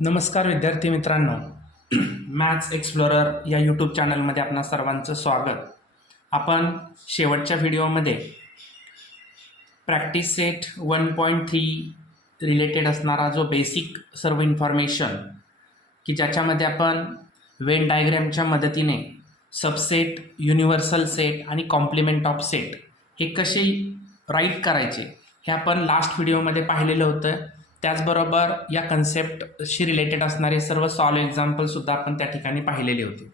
नमस्कार विद्यार्थी मित्रांनो. मॅथ्स एक्सप्लोरर या यूट्यूब चॅनलमध्ये आपणा सर्वांचं स्वागत. आपण शेवटच्या व्हिडिओमध्ये प्रॅक्टिस सेट 1.3 रिलेटेड असणारा जो बेसिक सर्व इन्फॉर्मेशन की ज्याच्यामध्ये आपण वेन डायग्रॅमच्या मदतीने सबसेट, युनिव्हर्सल सेट आणि कॉम्प्लिमेंट ऑफ सेट हे कसे राईट करायचे हे आपण लास्ट व्हिडिओमध्ये पाहिलेलं होतं. त्याचबरोबर या कन्सेप्टशी रिलेटेड असणारे सर्व सॉल्व एक्झाम्पलसुद्धा आपण त्या ठिकाणी पाहिलेले होते.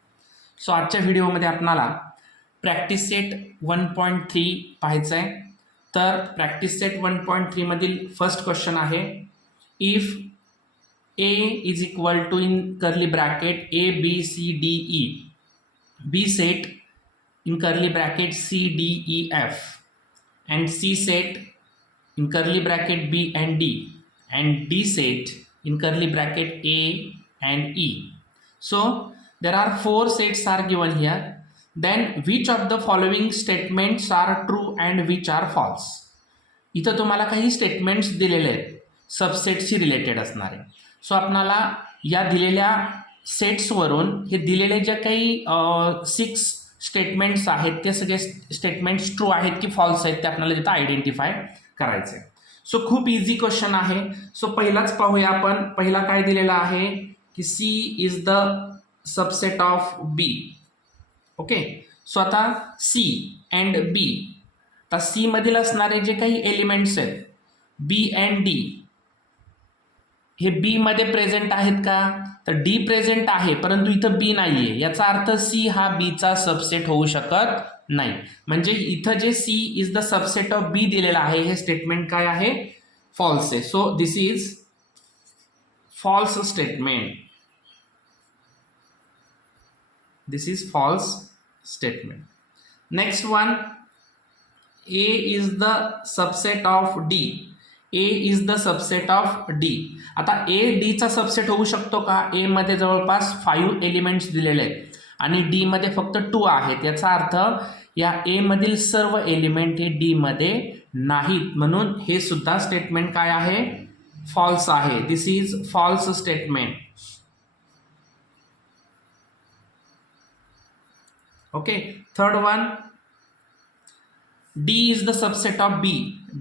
सो आजच्या व्हिडिओमध्ये आपणाला प्रॅक्टिस सेट 1.3 पाहायचं आहे. तर प्रॅक्टिस सेट 1.3 मधील फर्स्ट क्वेश्चन आहे, if A is equal to in curly bracket ABCDE B set in curly bracket CDEF and C set in curly bracket B and D and D set in curly bracket A and E. So there are four sets are given here. Then which of the following statements are true and which are false? इथं तुम्हाला काही statements दिलेले आहेत सबसेटशी related असणारे. So आपणाला या दिलेल्या सेट्सवरून हे दिलेले जे काही 6 स्टेटमेंट्स आहेत ते सगळे स्टेटमेंट्स ट्रू आहेत की फॉल्स आहेत ते आपल्याला तिथं आयडेंटिफाय करायचं आहे. सो खूप इझी क्वेश्चन आहे. सो पहिलाच पाहूया आपण. पहिला काय दिलेला आहे की C is the subset of B. Okay, so आता C अँड B, आता C मधील असणारे जे काही एलिमेंट्स आहेत B अँड D हे B मध्ये प्रेझेंट आहेत का? तर D प्रेझेंट आहे परंतु इथं B नाहीये. याचा अर्थ C हा B चा सबसेट होऊ शकत नाही. म्हणजे इथं जे C is the subset of B दिलेला आहे हे स्टेटमेंट काय आहे? फॉल्स आहे. So this is false statement. This is false statement. Next one, A is the subset of D. A is the subset of D. आता A D चा subset होऊ शकतो का? A मध्ये जवळपास 5 एलिमेंट्स दिलेले आहेत आणि D मध्ये फक्त 2 आहेत. याचा अर्थ या A मधील सर्व एलिमेंट हे D मध्ये नाहीत, म्हणून हे सुद्धा स्टेटमेंट काय आहे? फॉल्स आहे. This is false statement. Okay, third one, D is the subset of B.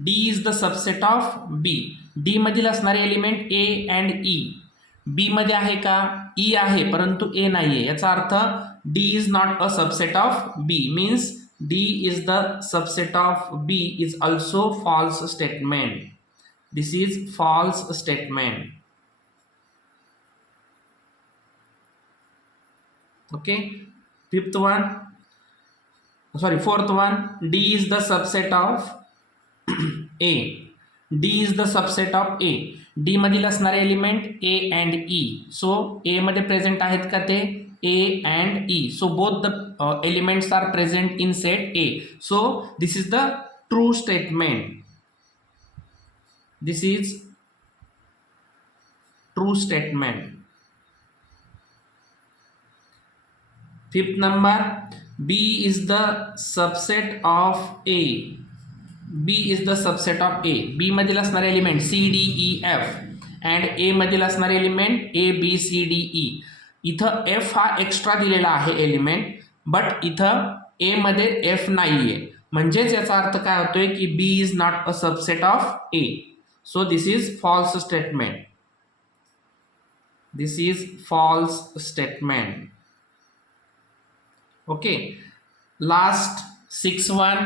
D is the subset of B. D मधील असणारे element A and E B मध्ये आहे का? E आहे परंतु A नाहीये. याचा अर्थ D is not a subset of B. Means D is the subset of B is also false statement. This is false statement. Okay, fifth one, fourth one, D is the subset of A. D is the subset of A. D मधील असणारे element A and E. So A मध्ये present आहेत का ते? A and E. So both the elements are present in set A. So this is the true statement. This is true statement. Fifth number, B is the subset of A. B is the subset of A. B मधील असणारे element C D E F and A मधील असणारे element A B C D E. इथं F हा extra दिलेला आहे element, but इथं A मध्ये F नाहीये. म्हणजेच याचा अर्थ काय होतोय की B is not a subset of A. So this is false statement. This is false statement. Okay, last 6 one,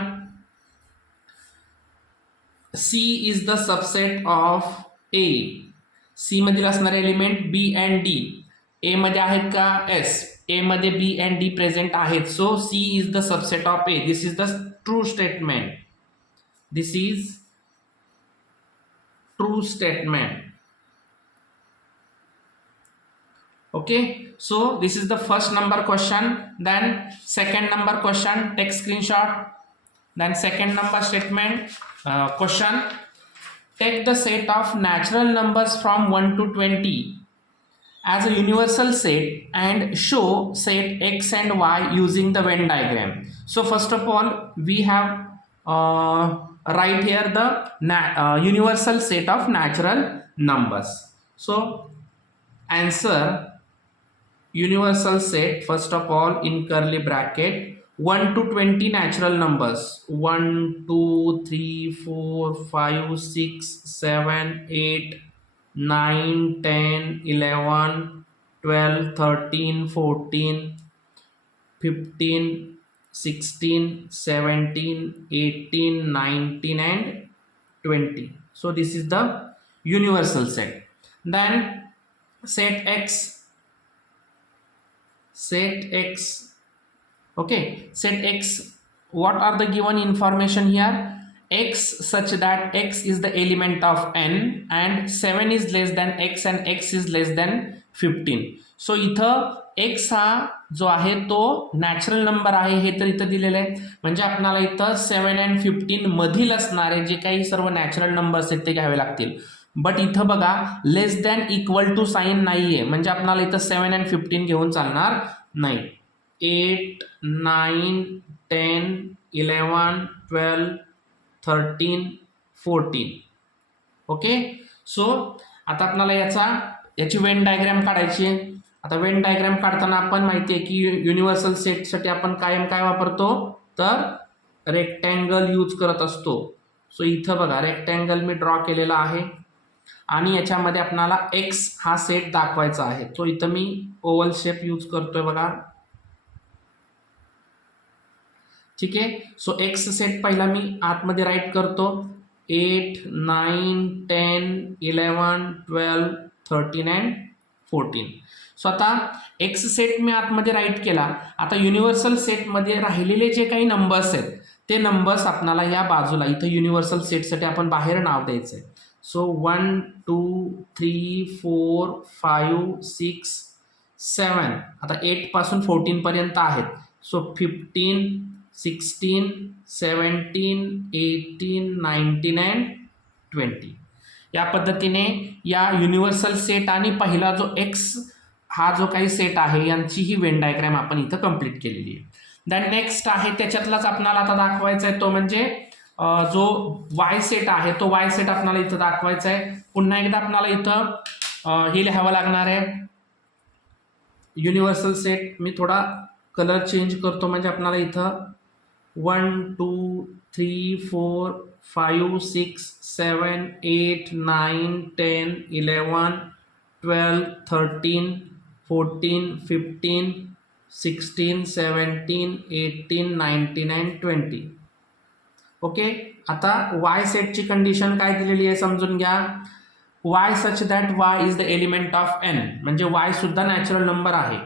C is the subset of A. C मधील असणारे element B and D. A मध्ये आहेत का? S. A मध्ये B and D present आहेत. So C is the subset of A. This is the true statement. This is true statement. Okay, so this is the first number question. Then second number question, take screenshot. Then second number statement, question, take the set of natural numbers from 1 to 20 as a universal set and show set X and Y using the Venn diagram. So first of all we have write here the universal set of natural numbers. So answer universal set first of all in curly bracket 1 to 20 natural numbers 1 2 3 4 5 6 7 8 9 10 11 12 13 14 15 16 17 18 19 and 20. So this is the universal set. Then set x, okay, set x, what are the given information here? X such that x is the element of n and 7 is less than x and x is less than 15. So इथं x हा जो आहे तो natural number आहे हे तर इथं दिलेलं आहे, म्हणजे आपल्याला इथं 7 and 15 मधील असणारे जे काही सर्व नॅचरल नंबर्स आहेत ते घ्यावे लागतील. बट इथं बघा लेस दॅन इक्वल टू साईन नाहीये, म्हणजे आपल्याला इथं 7 and 15 घेऊन चालणार नाही. 8 9 10 11 12 13 14. ओके, सो आता आपल्याला याची वेन डायग्राम काढायची आहे. आता वेन डायग्राम काढताना आपण माहिती आहे की युनिव्हर्सल सेटसाठी आपण कायम काय वापरतो तर रेक्टँगल यूज करत असतो. सो इथं बघा रेक्टँगल मी ड्रॉ केलेला आहे आणि याच्यामध्ये आपल्याला एक्स हा सेट दाखवायचा आहे. तो इथं मी ओव्हल शेप यूज करतोय बघा. ठीक आहे, सो एक्स सेट पहिला मी आतमध्ये राईट करतो 8 9 10 11 12 13 and 14. सो आता एक्स सेट मी आतमध्ये राईट केला. आता युनिव्हर्सल सेटमध्ये राहिलेले जे काही नंबर्स आहेत ते नंबर्स आपल्याला या बाजूला इथं युनिव्हर्सल सेटसाठी आपण बाहेर नाव द्यायचं आहे. सो 1 2 3 4 5 6 7, आता 8 पासून 14 पर्यंत आहेत. So 15 16 17 18 19 and 20. या पद्धतीने या युनिव्हर्सल सेट आणि पहिला जो एक्स हा जो काही सेट आहे यांची ही वेन डायग्राम आपण इथं कंप्लीट केलेली आहे. दॅन नेक्स्ट आहे त्याच्यातलाच आपल्याला आता दाखवायचा आहे तो म्हणजे जो वाय सेट आहे तो वाय सेट आपल्याला इथं दाखवायचा आहे. पुन्हा एकदा आपल्याला इथं हे लिहावं लागणार आहे युनिव्हर्सल सेट. मी थोडा कलर चेंज करतो म्हणजे आपल्याला इथं 1 2 3 4 5 6 7 8 9 10 11 12 13 14 15 16 17 18 19 and 20. ओके, आता वाय सेटची कंडिशन काय दिलेली आहे समजून घ्या. Y such that Y is the element of N, म्हणजे वाय सुद्धा नॅचरल नंबर आहे.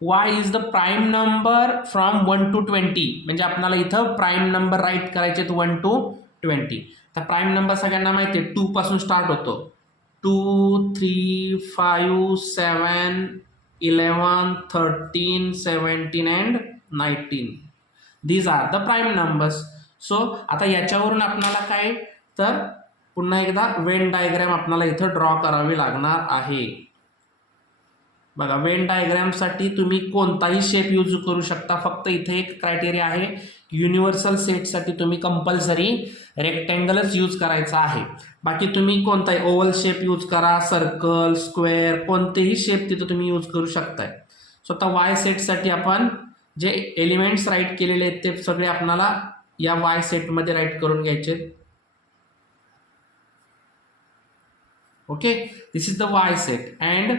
y is the prime number from 1 to 20, म्हणजे आपल्याला इथं प्राईम नंबर राईट करायचे 1 to 20. तर प्राईम नंबर सगळ्यांना माहिती आहे 2 पासून स्टार्ट होतो. 2 3 5 7 11 13 17 and 19. these are the prime numbers. So आता याच्यावरून आपल्याला काय तर पुन्हा एकदा वेन डायग्राम आपल्याला इथं ड्रॉ करावी लागणार आहे. बघा वेन डायग्रामसाठी तुम्ही कोणताही शेप यूज करू शकता, फक्त इथे एक क्रायटेरिया आहे युनिव्हर्सल सेटसाठी तुम्ही कंपल्सरी रेक्टँगलच यूज करायचा आहे. बाकी तुम्ही कोणताही ओव्हल शेप यूज करा, सर्कल स्क्वेअर कोणतेही शेप तिथं तुम्ही यूज करू शकताय. सो आता वाय सेटसाठी आपण जे एलिमेंट्स राईट केलेले आहेत ते सगळे आपल्याला या वाय सेटमध्ये राईट करून घ्यायचे. Okay, this is the Y set and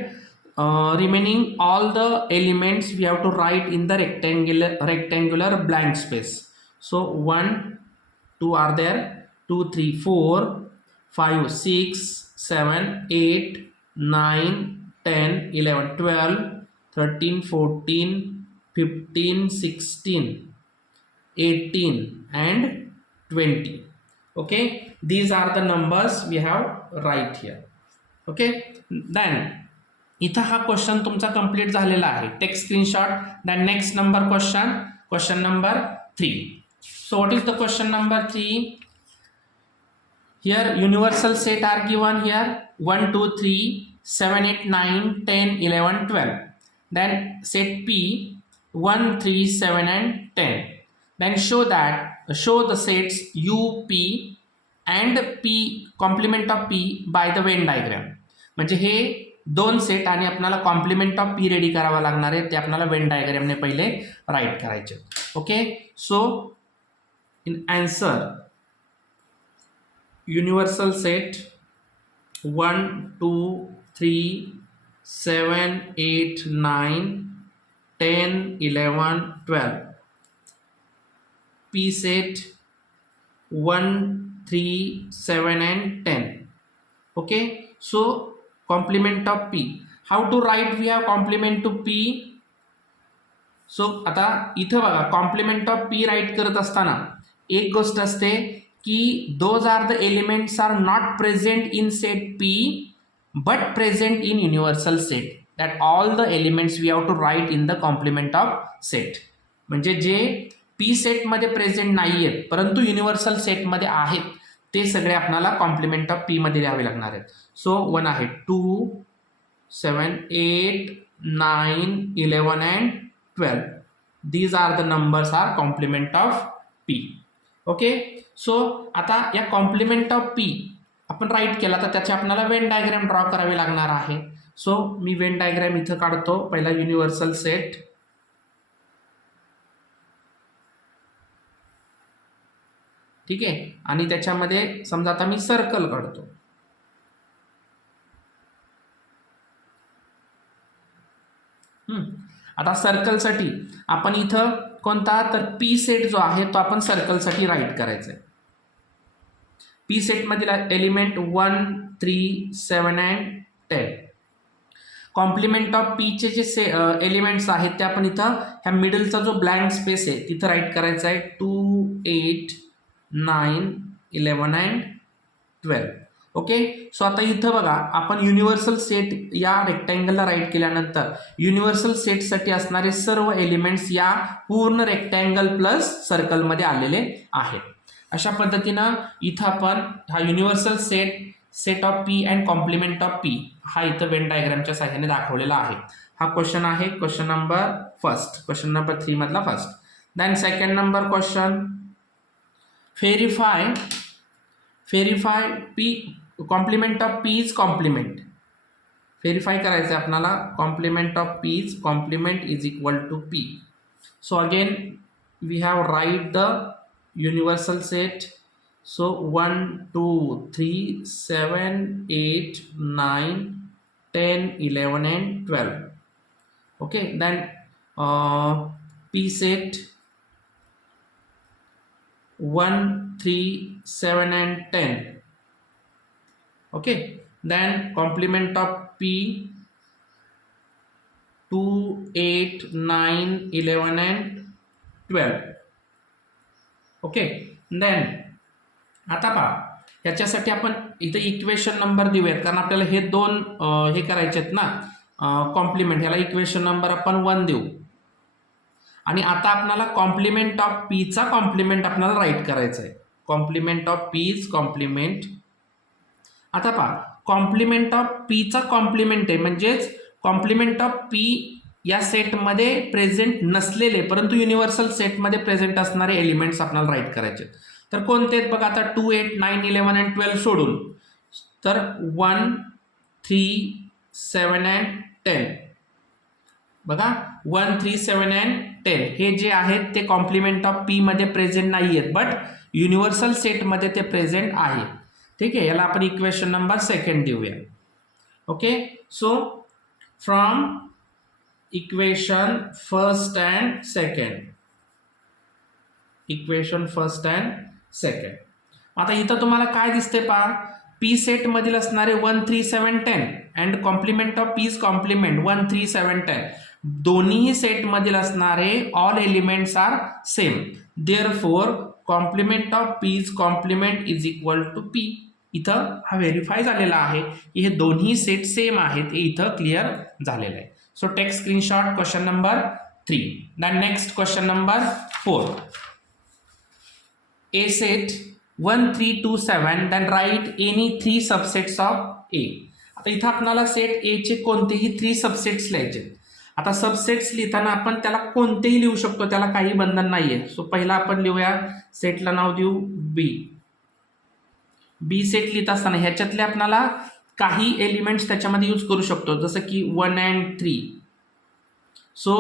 remaining all the elements we have to write in the rectangular blank space. So 1 2 are there, 2 3 4 5 6 7 8 9 10 11 12 13 14 15 16 18 and 20. Okay, these are the numbers we have right here. Okay, then इथं हा question तुमचा complete झालेला आहे. Take screenshot. Then next number question number 3. So what is the question number 3? Here universal set are given here 1 2 3 7 8 9 10 11 12. Then set P 1 3 7 and 10. Then show the sets U P and P complement of P by the Venn diagram. म्हणजे हे दोन set आणि आपल्याला complement of P ready करावा लागणार आहे, ते आपल्याला वेन डायग्रामने पहिले राईट करायचे. Okay, so in answer universal set 1 2 3 7 8 9 10 11 12, P set 1 3 7 and 10. Okay, so complement of P, how to write we have complement to P. So आता इथं बघा कॉम्प्लिमेंट ऑफ पी राईट करत असताना एक गोष्ट असते की those are the elements are not present in set P but present in universal set, that all the elements we have to write in the complement of set. म्हणजे जे P सेटमध्ये present नाही आहेत परंतु युनिव्हर्सल सेटमध्ये आहेत ते सगळे आपल्याला कॉम्प्लिमेंट ऑफ पी मध्ये लिहावे लागणार आहेत. सो 1 आहे 2 7 8 9 11 and 12. These are the numbers are complement of P. Okay, so आता या कॉम्प्लिमेंट ऑफ P आपण राईट केला तर त्याची आपल्याला वेन डायग्राम ड्रॉ करावी लागणार आहे. सो मी वेन डायग्राम इथं काढतो. पहिला युनिव्हर्सल सेट, ठीक आहे, आणि त्याच्यामध्ये समजा आता मी सर्कल काढतो. आता सर्कलसाठी आपण इथं कोणता तर पी सेट जो आहे तो आपण सर्कलसाठी राईट करायचा आहे. पी सेटमधील एलिमेंट 1 3 7 and 10. कॉम्प्लिमेंट ऑफ पीचे जे एलिमेंट्स आहेत ते आपण इथं ह्या मिडलचा जो ब्लँक स्पेस आहे तिथं राईट करायचा आहे. 2 8 9 11 and 12. ओके, सो आता इथं बघा आपण युनिव्हर्सल सेट या रेक्टँगलला राईट केल्यानंतर युनिव्हर्सल सेटसाठी असणारे सर्व एलिमेंट्स या पूर्ण रेक्टँगल प्लस सर्कलमध्ये आलेले आहेत. अशा पद्धतीनं इथं आपण हा universal set of P and complement of P हा इथं वेन डायग्रामच्या साहाय्याने दाखवलेला आहे. हा क्वेश्चन आहे question number first, question number 3 मधला first. Then second number question, verify P complement of P is complement. Verify करायचं आहे आपल्याला. Complement of P is complement is equal to P. So again we have write the universal set. सो 1 2 3 7 8 9 10 11 and 12. Okay, then P set 1 3 7 and 10. Okay, then complement of P 2 8 9 11 and 12. Okay, then आता पहा याच्यासाठी आपण इथं equation number देऊयात कारण आपल्याला हे दोन हे करायचे आहेत ना कॉम्प्लिमेंट. ह्याला इक्वेशन नंबर आपण 1 देऊ आणि आता आपल्याला कॉम्प्लिमेंट ऑफ पीचा कॉम्प्लिमेंट आपल्याला राईट करायचं आहे. Complement of P is complement. आता पहा कॉम्प्लिमेंट ऑफ पीचा कॉम्प्लिमेंट आहे म्हणजेच कॉम्प्लिमेंट ऑफ पी या सेटमध्ये प्रेझेंट नसलेले परंतु युनिव्हर्सल सेटमध्ये प्रेझेंट असणारे एलिमेंट्स आपल्याला राईट करायचे. तर कोणते आहेत बघा आता 2 8 9 11 and 12 सोडून तर 1 3 7 and 10. बघा 1 3 7 and 10 हे जे आहेत ते कॉम्प्लिमेंट ऑफ पी मध्ये प्रेझेंट नाही आहेत बट युनिव्हर्सल सेटमध्ये ते प्रेझेंट आहे. ठीक आहे, याला आपण इक्वेशन नंबर सेकंड देऊया. Okay, so from equation first and second, equation first and second. आता इथं तुम्हाला काय दिसते पहा पी सेट मधील असणारे 1 3 7 10 and complement of P is complement 1 3 7 10. दोन्ही सेट मधील असणारे all elements are same. Therefore complement of P is complement is equal to P. इथं हा व्हेरीफाय झालेला आहे की हे दोन्ही सेट सेम आहेत हे इथं क्लिअर झालेलं आहे. So take screenshot question number 3. Then next question number 4. A set 1 3 2 7 then write any 3 subsets of A. आता इथं आपल्याला सेट A चे कोणतेही 3 सबसेट्स लिहायचे. आता सबसेट्स लिहिताना आपण त्याला कोणतेही लिहू शकतो, त्याला काही बंधन नाहीये. सो पहिला आपण लिहूया सेटला नाव देऊ बी. बी सेट लिहित असताना ह्याच्यातले आपल्याला काही एलिमेंट्स त्याच्यामध्ये यूज करू शकतो, जसं की 1 and 3. So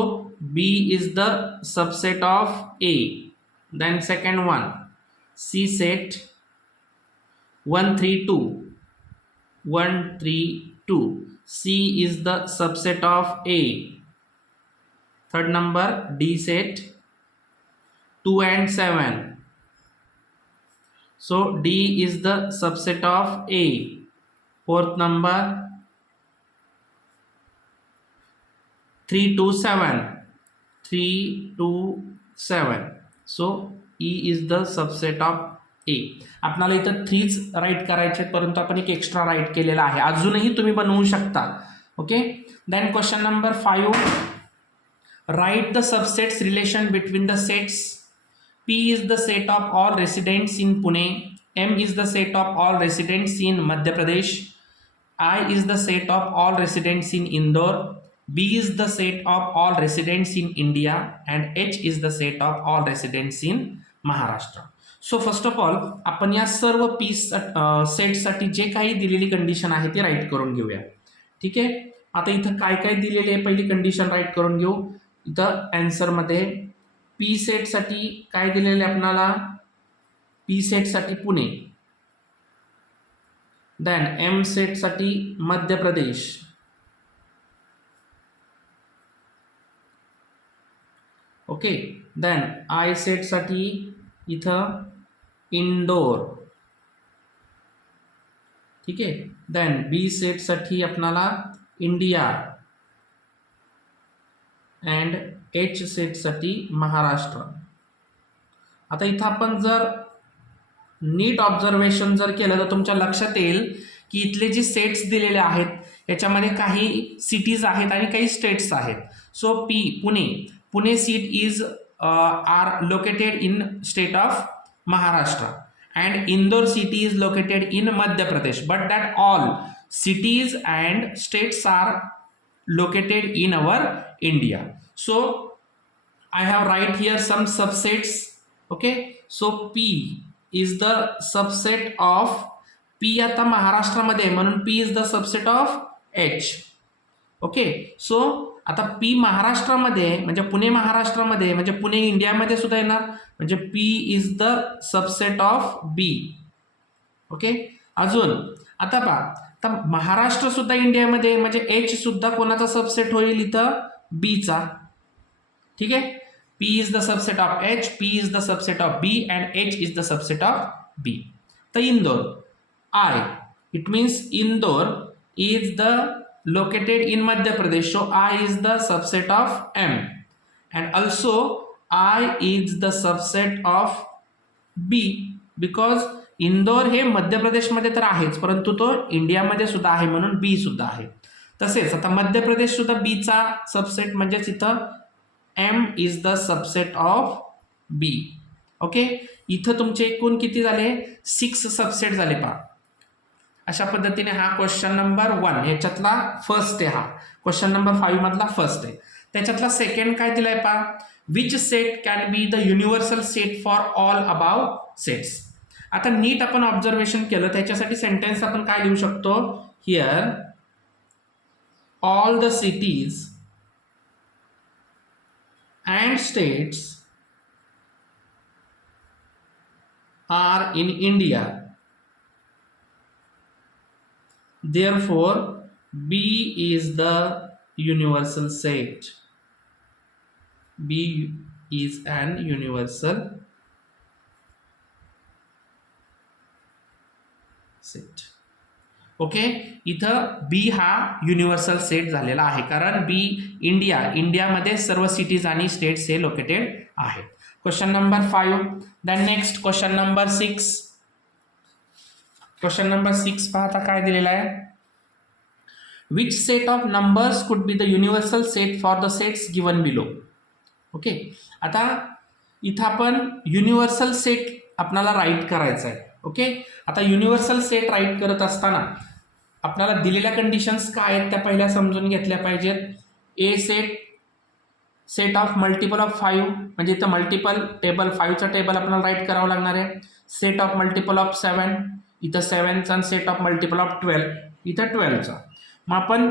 B is the subset of A. Then second one, C set 1 3 2, 1 3 2. C is the subset of A. Third number, D set 2 and 7. So D is the subset of A. Fourth number, 3 2 7, 3 2 7. So E is the subset of A. आपल्याला इथं 3च right करायचे, परंतु आपण एक extra right केलेला आहे. अजूनही तुम्ही बनवू शकता. Okay. Then question number 5, write the subsets relation between the sets. P is the set of all residents in Pune. M is the set of all residents in Madhya Pradesh. I is the set of all residents in Indore. B is the set of all residents in India. And H is the set of all residents in Maharashtra. So first of all आपण या सर्व piece सेटसाठी जे काही दिलेली condition आहे ती right करून घेऊया. ठीक आहे. आता इथं काय काय दिलेले आहे पहिली कंडिशन राईट करून घेऊ. इथं अँसरमध्ये पी सेटसाठी काय दिलेले आपल्याला, पी सेटसाठी पुणे, देन एम सेटसाठी Madhya Pradesh, okay, then I सेटसाठी इथं इंदोर. ठीक आहे. देन बी सेटसाठी आपल्याला इंडिया अँड एच सेटसाठी महाराष्ट्र. आता इथं आपण जर नीट ऑब्झर्वेशन जर केलं तर तुमच्या लक्षात येईल की इथले जे सेट्स दिलेले आहेत याच्यामध्ये काही सिटीज आहेत आणि काही स्टेट्स आहेत. So P Pune seat is are located in state of Maharashtra and Indore city is located in Madhya Pradesh, but that all cities and states are located in our India. So I have write here some subsets. Okay, so P is the subset of P. आता महाराष्ट्रामध्ये म्हणून P is the subset of H. Okay. So आता P महाराष्ट्रामध्ये म्हणजे पुणे महाराष्ट्रामध्ये म्हणजे पुणे इंडियामध्ये सुद्धा येणार, म्हणजे P is the subset of B. Okay. अजून आता पहा, आता महाराष्ट्र सुद्धा इंडियामध्ये म्हणजे एच सुद्धा कोणाचा सबसेट होईल इथं, बीचा. ठीक आहे. P is the subset of H, P is the subset of B and H is the subset of B. तर Indore, I, it means Indore is the located in Madhya Pradesh, so I is the subset of M, and also I is the subset of B because Indore हे मध्य प्रदेशमध्ये तर आहेच परंतु तो इंडियामध्ये सुद्धा आहे म्हणून बी सुद्धा आहे. तसेच आता मध्य प्रदेश सुद्धा बी चा सबसेट म्हणजेच इथं M is the subset of B. Okay. इथं तुमचे एकूण किती झाले, 6 सबसेट झाले. पहा अशा पद्धतीने हा क्वेश्चन नंबर 1 याच्यातला फर्स्ट आहे, हा क्वेश्चन नंबर 5 मधला फर्स्ट आहे. त्याच्यातला सेकंड काय दिलाय पहा, which set can be the universal set for all above sets. आता नीट आपण ऑब्झर्वेशन केलं त्याच्यासाठी सेंटेन्स आपण काय लिहू शकतो, here all the cities and states are in India. Therefore, B is the universal set. B is an universal set. Okay. इथं B हा युनिव्हर्सल सेट झालेला आहे कारण B इंडियामध्ये सर्व सिटीज आणि स्टेट्स हे लोकेटेड आहेत. Question number 5. Then next question number 6. Question number 6 पाहता काय दिलेला आहे, which set of numbers could be the universal set for the sets given below. Okay. आता इथं आपण युनिव्हर्सल सेट आपल्याला राईट करायचं आहे. ओके. आता युनिव्हर्सल सेट राईट करत असताना आपल्याला दिलेल्या कंडिशन्स काय आहेत त्या पहिल्या समजून घेतल्या पाहिजेत. ए सेट ऑफ मल्टिपल ऑफ 5 म्हणजे इथं मल्टिपल टेबल 5चा टेबल आपल्याला राईट करावं लागणार आहे. सेट ऑफ मल्टिपल ऑफ 7, इथं 7चा सेट ऑफ मल्टिपल ऑफ 12. इथं 12चा. मग आपण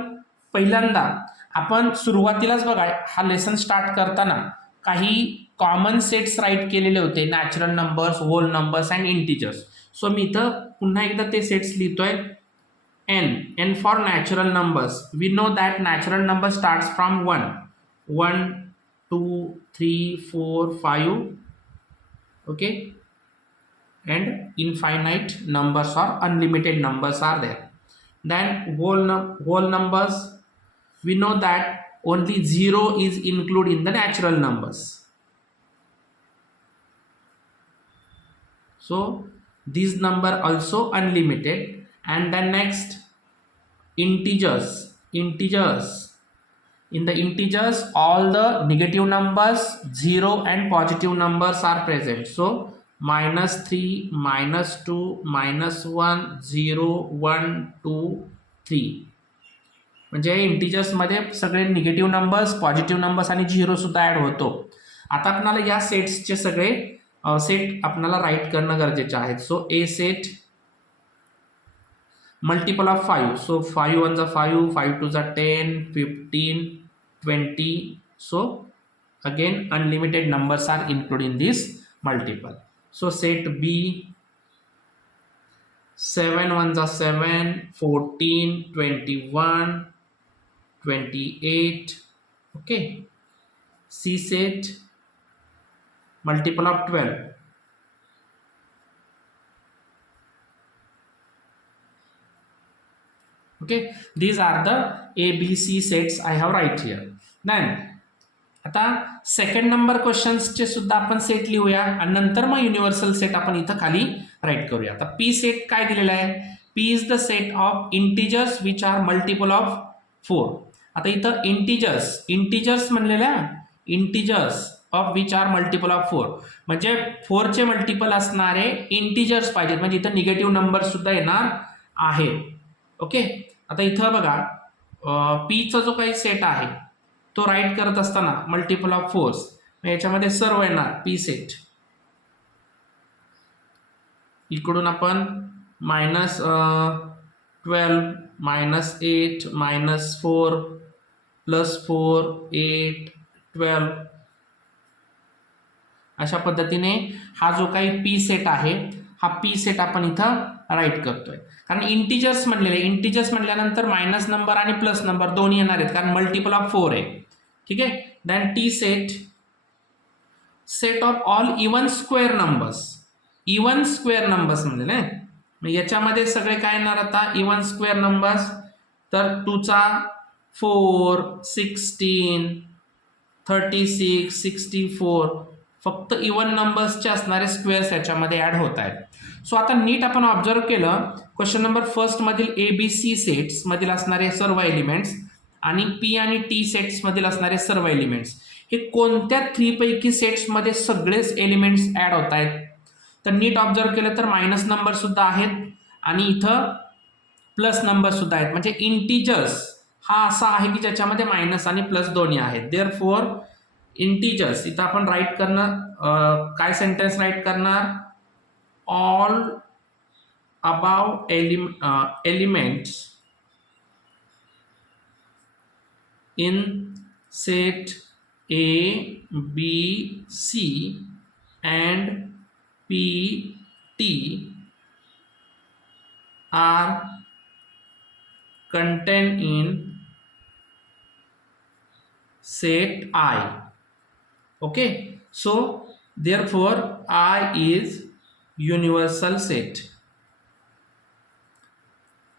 पहिल्यांदा आपण सुरुवातीलाच बघा हा लेसन स्टार्ट करताना काही कॉमन सेट्स राईट केलेले होते, natural numbers, whole numbers and integers. So मी इथं पुन्हा एकदा ते सेट्स लिहितोय. n for natural numbers. We know that natural number starts from 1, 2, 3, 4, 5, okay, and infinite numbers or unlimited numbers are there. Then whole numbers, we know that only 0 is included in the natural numbers. So this number also unlimited. And then next, integers. In the integers, all the negative numbers, 0 and positive numbers are present. So -3, -2, -1, 0, 1, 2, 3. म्हणजे integers मध्ये सगळे negative numbers, positive numbers आणि 0 सुद्धा add होतो. आता आपल्याला या सेट्सचे सगळे सेट आपल्याला राईट करणं गरजेचे आहेत. So A set multiple of 5. So 5 1s are 5, 5 2s are 10, 15, 20. So again unlimited numbers are included in this multiple. So set B, 7 1s are 7, 14, 21, 28. Okay. C set multiple of 12. Okay, these are the A, B, C sets I have right here. Then आता second number क्वेश्चन्सचे सुद्धा आपण set लिहूया आणि नंतर मग universal set आपण इथं खाली राईट करूया. आता पी सेट काय दिलेला आहे? P is the set of integers which are multiple of 4. आता इथं इंटिजर्स म्हणलेल्या integers of which are multiple of 4 म्हणजे 4चे मल्टिपल असणारे इंटिजर्स पाहिजेत, म्हणजे इथं निगेटिव्ह नंबर सुद्धा येणार आहेत. ओके, आता इथं बघा पीचा जो काही सेट आहे तो राईट करत असताना मल्टिपल ऑफ 4 याच्यामध्ये सर्व येणार पी सेट. इकडून आपण -12, -8, -4, +4, 8, 12 अशा पद्धतीने हा जो काही पी सेट आहे हा पी सेट आपण इथं राईट करतोय. कारण इंटिजर्स म्हणल्यानंतर मायनस नंबर आणि प्लस नंबर दोन्ही येणार आहेत कारण मल्टिपल ऑफ 4 आहे. ठीक आहे. Then T set of all even square numbers म्हणजे याच्यामध्ये सगळे काय येणार आता इवन स्क्वेअर नंबर्स. तर 2चा 4, 16, 36, 64 फक्त इवन नंबर्सचे असणारे स्क्वेअर्स याच्यामध्ये ऍड होत आहेत. सो आता नीट आपण ऑब्झर्व केलं क्वेश्चन नंबर फर्स्ट मधील ABC सेट्स मधील असणारे सर्व एलिमेंट्स आणि P आणि T सेट्स मधील असणारे सर्व एलिमेंट्स हे कोणत्या 3 पैकी सेट्स मध्ये सगळेच एलिमेंट्स ऍड होत आहेत. तर नीट ऑब्झर्व केलं तर मायनस नंबर सुद्धा आहेत आणि इथं प्लस नंबर सुद्धा आहेत. म्हणजे इंटिजर्स हा असा आहे की ज्याच्यामध्ये मायनस आणि प्लस दोन्ही आहेत. देअरफॉर इंटिजर्स इथं आपण राईट करणं काय सेंटेन्स राईट करणार all above elements in set A, B, C and P, T are contained in set I. Okay, so therefore I is universal set.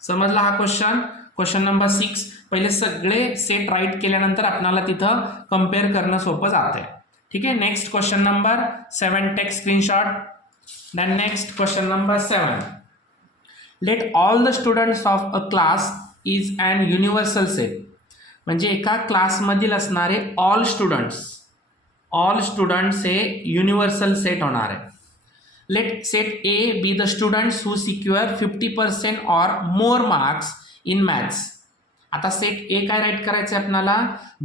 समजला हा क्वेश्चन नंबर 6. पहिले सगळे सेट राईट केल्यानंतर आपल्याला तिथं कम्पेअर करणं सोपं जात आहे. ठीक आहे. Next question number 7, take screenshot. Then next question number 7, let all the students of a class is an universal set. म्हणजे एका क्लासमधील असणारे ऑल स्टुडंट्स हे युनिव्हर्सल सेट होणार आहे. Let set A be the students who secure 50% or more marks in maths. आता set A काय right करायचं आहे आपल्याला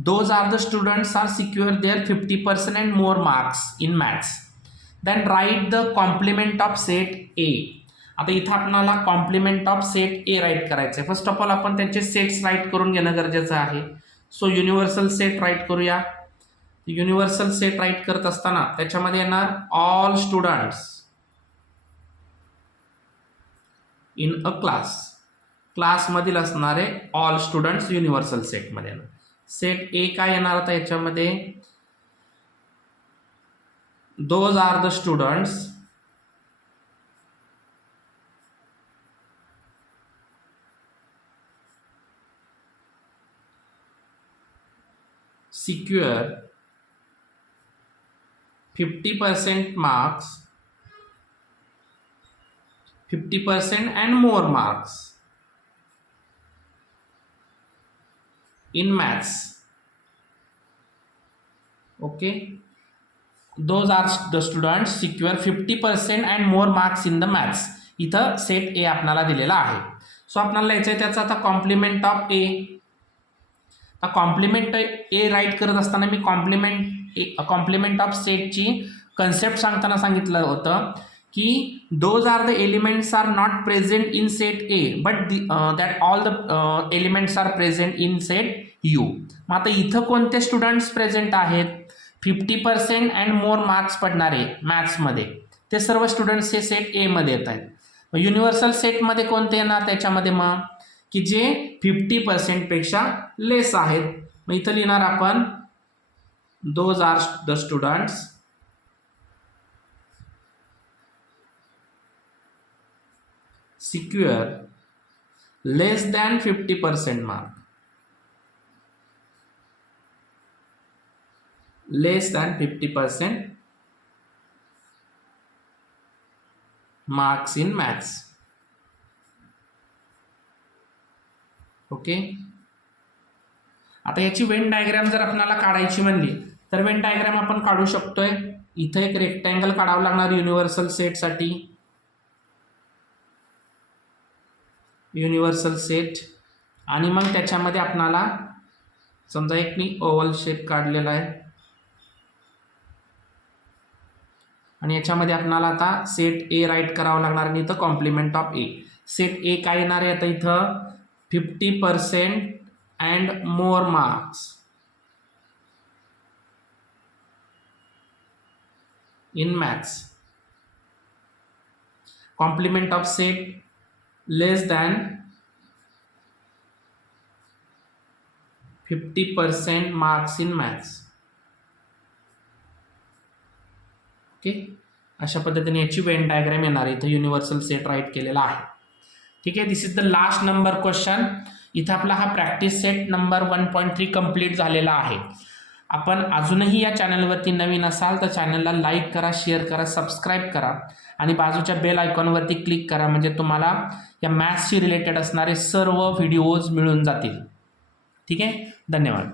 those are the students are secure their 50% and more marks in maths. Then write the complement of set A. आता इथं आपल्याला complement of set A write करायचं आहे. फर्स्ट ऑफ ऑल आपण त्यांचे सेट्स राईट करून घेणं गरजेचं आहे. सो युनिव्हर्सल सेट राईट करूया. युनिव्हर्सल सेट राईट करत असताना त्याच्यामध्ये येणार ऑल स्टुडंट्स इन अ क्लासमधील असणारे ऑल स्टुडंट्स युनिव्हर्सल सेटमध्ये येणार. सेट ए काय येणार आता याच्यामध्ये, those are the students secure 50% marks, 50% and more marks in maths. Okay, those are the students secure 50% and more marks in the maths. इथं set ए आपल्याला दिलेला आहे. सो आपल्याला यायचं त्याचा आता कॉम्प्लिमेंट ऑफ ए. आता कॉम्प्लिमेंट ए राईट करत असताना मी कॉम्प्लिमेंट ऑफ सेटची कन्सेप्ट सांगताना सांगितलं होतं की those are the elements are not present in set A but that all the elements are present in set U. मग आता इथं कोणते स्टुडंट्स प्रेझेंट आहेत, 50% अँड मोर मार्क्स पडणारे मॅथ्समध्ये ते सर्व स्टुडंट्स हे सेट ए मध्ये येत आहेत. युनिव्हर्सल सेटमध्ये कोणते येणार त्याच्यामध्ये, मग की जे 50% पेक्षा लेस आहेत. मग इथं लिहिणार आपण those are the students secure less than 50% mark, less than 50% marks in maths. Okay, आता याची वेन डायग्राम जर आपल्याला काढायची म्हणली तर वेन डायग्राम आपण काढू शकतोय. इथं एक रेक्टँगल काढावं लागणार युनिव्हर्सल सेटसाठी. युनिव्हर्सल सेट आणि मग त्याच्यामध्ये आपल्याला समजा एक मी ओव्हल शेप काढलेला आहे आणि याच्यामध्ये आपल्याला आता सेट ए राईट करावं लागणार आणि इथं complement of A. Set A काय येणार आहे आता इथं 50% and more marks in maths. Complement of set less than 50% marks in maths. Okay, अशा पद्धतीने याची वेन डायग्राम येणार आहे. इथं युनिव्हर्सल सेट राईट केलेला आहे. ठीक आहे, this is the last number question. इथं आपला हा प्रॅक्टिस सेट नंबर 1.3 कंप्लीट झालेला आहे. आपण अजूनही या चॅनलवरती नवीन असाल तर चॅनलला लाईक करा, शेअर करा, सबस्क्राईब करा आणि बाजूच्या बेल आयकॉनवरती क्लिक करा म्हणजे तुम्हाला या मॅथ्सशी रिलेटेड असणारे सर्व व्हिडिओज मिळून जातील. ठीक आहे, धन्यवाद.